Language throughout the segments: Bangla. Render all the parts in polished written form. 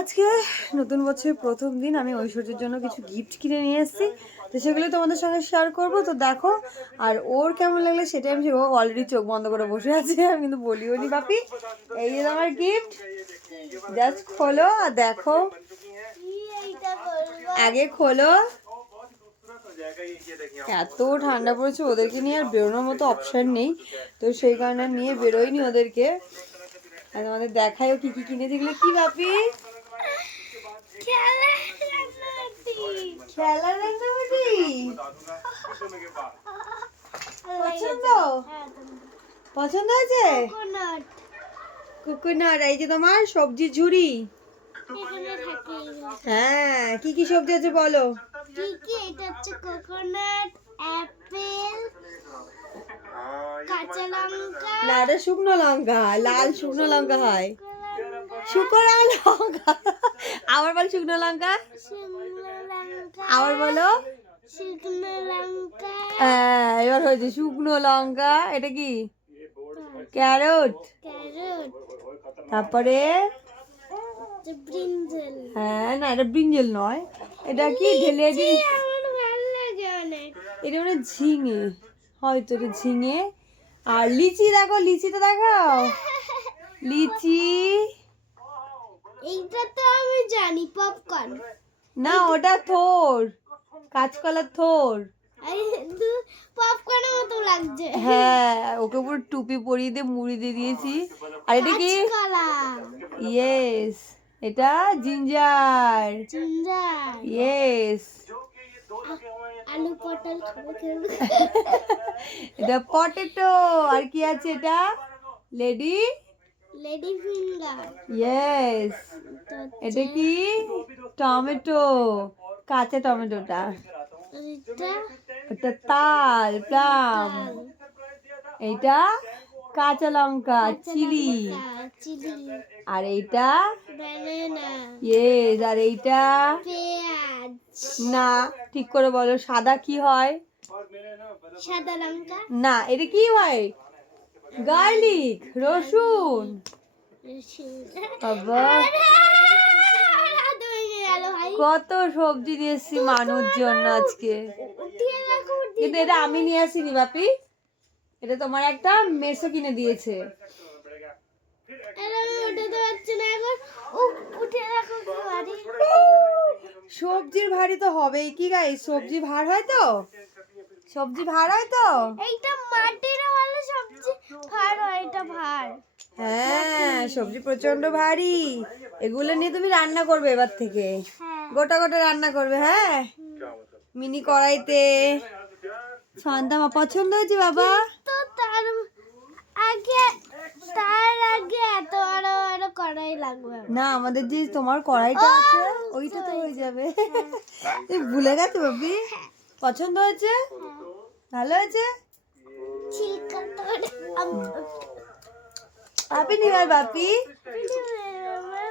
আজকে নতুন বছরের প্রথম দিন আমি ঐশ্বর্যের জন্য কিছু গিফট কিনে নিয়ে এসেছি, তো সেগুলো তোমাদের সঙ্গে শেয়ার করব। তো দেখো, আর ওর কেমন লাগলে সেটাই আমি, ও অলরেডি চোখ বন্ধ করে বসে আছে, আমি কিন্তু বলিও নি বাপি। এই যে তোমার গিফট, জাস্ট খোলো আর দেখো। আগে খোলো। এত ঠান্ডা পড়েছে, ওদেরকে নিয়ে আর বেরোনোর মতো অপশন নেই, তো সেই কারণে নিয়ে বেরোয়নি ওদেরকে। আর তোমাদের দেখায়ও কি কি কিনে দিলে। কি বাপি? খেলার রান্নাবাটি পছন্দ? পছন্দ হয়েছে? কোকোনাট। এই যে তোমার সবজি ঝুড়ি। হ্যাঁ, কি কি সবজি আছে বলো? কি কি? এটা হচ্ছে কোকোনাট, অ্যাপেল, কাঁচা লঙ্কা। না, এটা শুকনো লঙ্কা, লাল শুকনো লঙ্কা হয়। শুকনো লঙ্কা। আবার বল শুকনো লঙ্কা। আবার বলো শুকনো লঙ্কা। হ্যাঁ, এবার হয়েছে শুকনো লঙ্কা। এটা কি? ক্যারট। তারপরে ব্রিঞ্জল। হ্যাঁ, না এটা ব্রিঞ্জল নয়, এটা কি ঢেলে দিই। আমার ভালো লাগে অনেক। এটা মানে ঝিঙে হয়তো, এটা ঝিঙে। আর লিচি দেখো, লিচিটা দেখাও। লিচি। এইটা তো আমি জানি, পপকর্ন। না, ওটা থোর, কাঁচকলার থোর। পপকর্নের মতো লাগছে। হ্যাঁ, ওকে পুরো টুপি পরিয়ে দিয়ে মুড়ি দিয়ে দিয়েছি। আর এটা কি? কাঁচকলা। ইয়েস, এটা জিঞ্জার। জিঞ্জার। ইয়েস। আলু পটল খাবো। এটা পটেটো। আর কি আছে এটা? Lady finger. ইয়েস। এটা কি? টমেটো, কাঁচা টমেটোটা। এটা তাল, প্লাম। এইটা কাঁচা লঙ্কা, চিলি। আর এইটা ইয়েস। আর এইটা পেঁয়াজ। না, ঠিক করে বলো, সাদা কি হয়? সাদা লঙ্কা। না, এটা কি হয়? গার্লিক, রসুন। বাবা, কত সবজি নিয়ে এসেছি মানুষ জন্য আজকে। কিন্তু এটা আমি নিয়ে আসিনি বাপি, এটা তোমার একটা মেসো কিনে দিয়েছে। সবজির ভারী তো হবেই। কি গাই, সবজি ভার হয় তো? সবজি ভার হয় তো? এইটা মাটির ভালো সবজি ভার হয়, এটা ভার। হ্যাঁ, সবজি প্রচন্ড ভারী। এগুলো নিয়ে তুমি রান্না করবে এবার থেকে, গোটা গোটা রান্না করবে। হ্যাঁ, মিনি কড়াইতে। শান্তামা পছন্দ হয়েছে বাবা? তো তার আগে এত বড় বড় কড়াই লাগবে না, আমাদের যে তোমার কড়াইটা আছে ওইটা তো হয়ে যাবে। তুই ভুলে গেছো বাবি? পছন্দ হয়েছে? ভালো হয়েছে? হ্যাপি নিউ ইয়ার বাপি।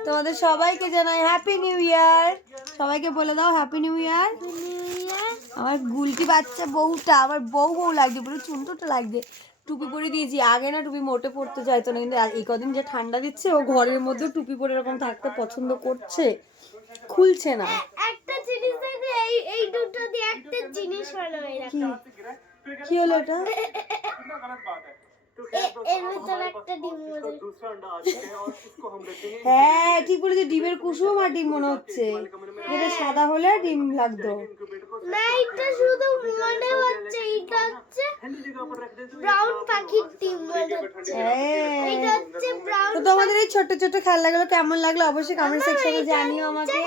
তোমাদের সবাইকে জানাই হ্যাপি নিউ ইয়ার। সবাইকে বলে দাও হ্যাপি নিউ ইয়ার। আমার গুলটি বাচ্চা বউটা, আমার বউ লাগছে, পুরো চুনটোটা লাগছে। টুপি পরে দিয়েছি। আগে না টুপি মোটে পড়তে চাইতো না, কিন্তু এই কদিন যে ঠান্ডা দিচ্ছে, ও ঘরের মধ্যে টুপি পরে এরকম থাকতে পছন্দ করছে, খুলছে না। একটা জিনিস দেখে এই দুটো দিয়ে একটা জিনিস হলো। কি হলো এটা? এর ভিতরে একটা ডিম। হ্যাঁ, ঠিক বলেছি, ডিমের কুসুম আর ডিম মনে হচ্ছে। এটা সাদা হলে ডিম লাগতো না, এটা শুধু মনে হচ্ছে এটা হচ্ছে ব্রাউন পাখির ডিম মনে হচ্ছে। এটা হচ্ছে ব্রাউন। তো তোমাদের এই ছোট ছোট খেলনাগুলো কেমন লাগলো অবশ্যই কমেন্ট সেকশনে জানিও আমাকে।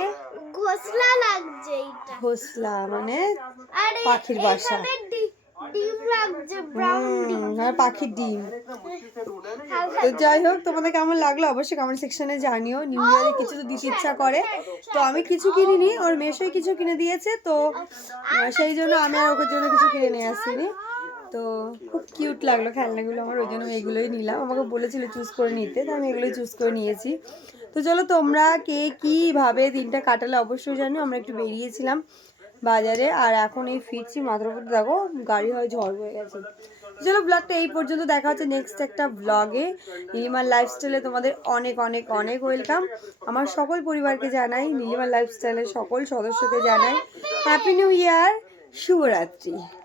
ঘোসলা লাগছে এটা। ঘোসলা মানে পাখির বাসা। ডিম লাগছে, ব্রাউন ডিম। আর পাখির ডিম। তো যাই হোক, তোমাদের কেমন লাগলো অবশ্যই কমেন্ট সেকশনে জানিও। নিউ ইয়ারে কিছু তো দিতে ইচ্ছা করে, তো আমি কিছু কিনিনি, ওর মেশোই কিছু কিনে দিয়েছে, তো সেই জন্য আমি আর ওর জন্য কিছু কিনে নিয়ে আসিনি। তো খুব কিউট লাগলো খেলনাগুলো আমার, ওই জন্য আমি এগুলোই নিলাম। আমাকে বলেছিল চুজ করে নিতে, তো আমি এগুলোই চুজ করে নিয়েছি। তো চলো, তোমরা কে কীভাবে দিনটা কাটালে অবশ্যই জানো। আমরা একটু বেরিয়েছিলাম বাজারে, আর এখন এই ফিরছি। মাথার উপর দেখো গাড়ি হয় ঝড় হয়ে গেছে। চলো ব্লগটা এই পর্যন্ত, দেখা হচ্ছে নেক্সট একটা ব্লগে। নীলিমার লাইফস্টাইলে তোমাদের অনেক অনেক অনেক ওয়েলকাম। আমার সকল পরিবারকে জানাই, নীলিমার লাইফস্টাইলের সকল সদস্যকে জানাই হ্যাপি নিউ ইয়ার, শুভরাত্রি।